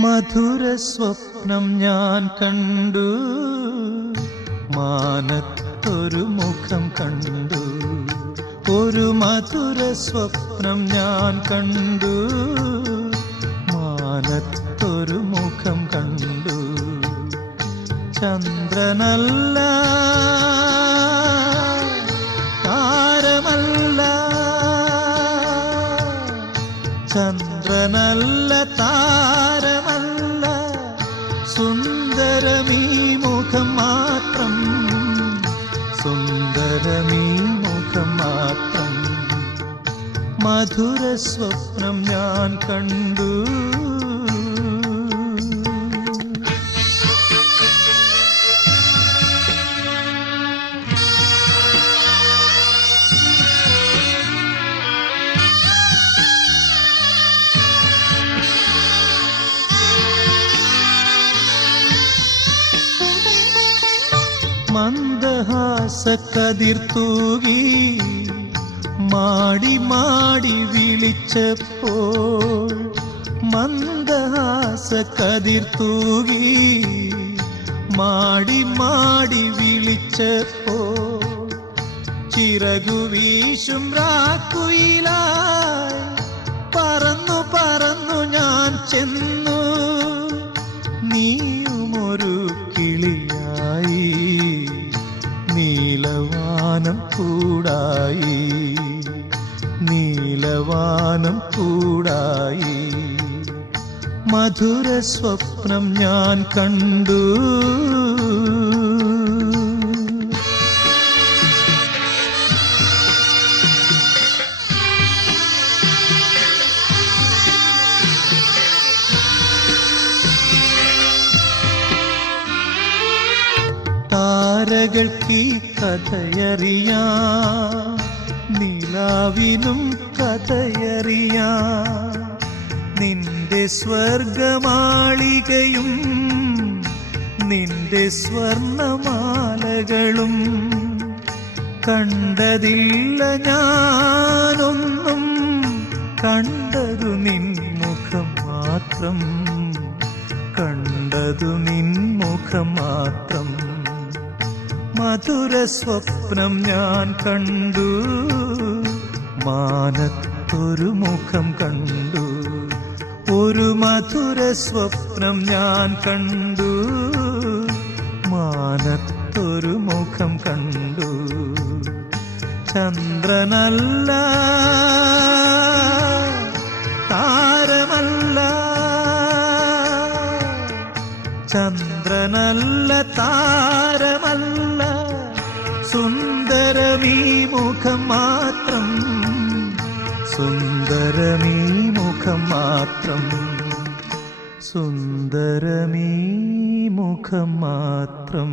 മധുര സ്വപ്നം ഞാൻ കണ്ടു, മാനത്തൊരു മുഖം കണ്ടു. ഒരു മധുര സ്വപ്നം ഞാൻ കണ്ടു, മാനത്തൊരു മുഖം കണ്ടു. ചന്ദ്രനല്ല, താരമല്ല, ചന്ദ്രനല്ല, താരമല്ല, സുന്ദരമീ മുഖം മാത്രം, സുന്ദരമീ മുഖം മാത്രം. മധുര സ്വപ്നം ഞാൻ കണ്ടു. മന്ദഹാസക്കതിർ തൂകി മാടി മാടി വിളിച്ചപ്പോൾ, മന്ദഹാസക്കതിർ തൂകി മാടി മാടി വിളിച്ചപ്പോൾ, ചിറകു വീശും രാക്കുയിലായി പറന്നു പറന്നു ഞാൻ ചെന്നു. നീയുമൊരു കിളിയായി നീലവാനം കൂടായി, നീലവാനം കൂടായി. മധുര സ്വപ്നം ഞാൻ കണ്ടു. താരകൾക്കീ കഥയറിയാം, നിലാവിനും കഥയറിയാം. നിന്റെ സ്വർഗമാളികയും നിന്റെ സ്വർണമാലകളും കണ്ടതില്ല ഞാനൊന്നും, കണ്ടതു നിൻമുഖം മാത്രം, കണ്ടതു നിൻമുഖം മാത്രം. മധുര സ്വപ്നം ഞാൻ കണ്ടു, മാനത്തൊരു മുഖം കണ്ടു. ഒരു മധുര സ്വപ്നം ഞാൻ കണ്ടു, മാനത്തൊരു മുഖം കണ്ടു. ചന്ദ്രനല്ല, താരമല്ല, ചന്ദ്രനല്ല, താരമല്ല, സുന്ദരമീ മുഖം മാത്രം, സുന്ദരമീ മുഖം മാത്രം, സുന്ദരമീ മുഖം മാത്രം.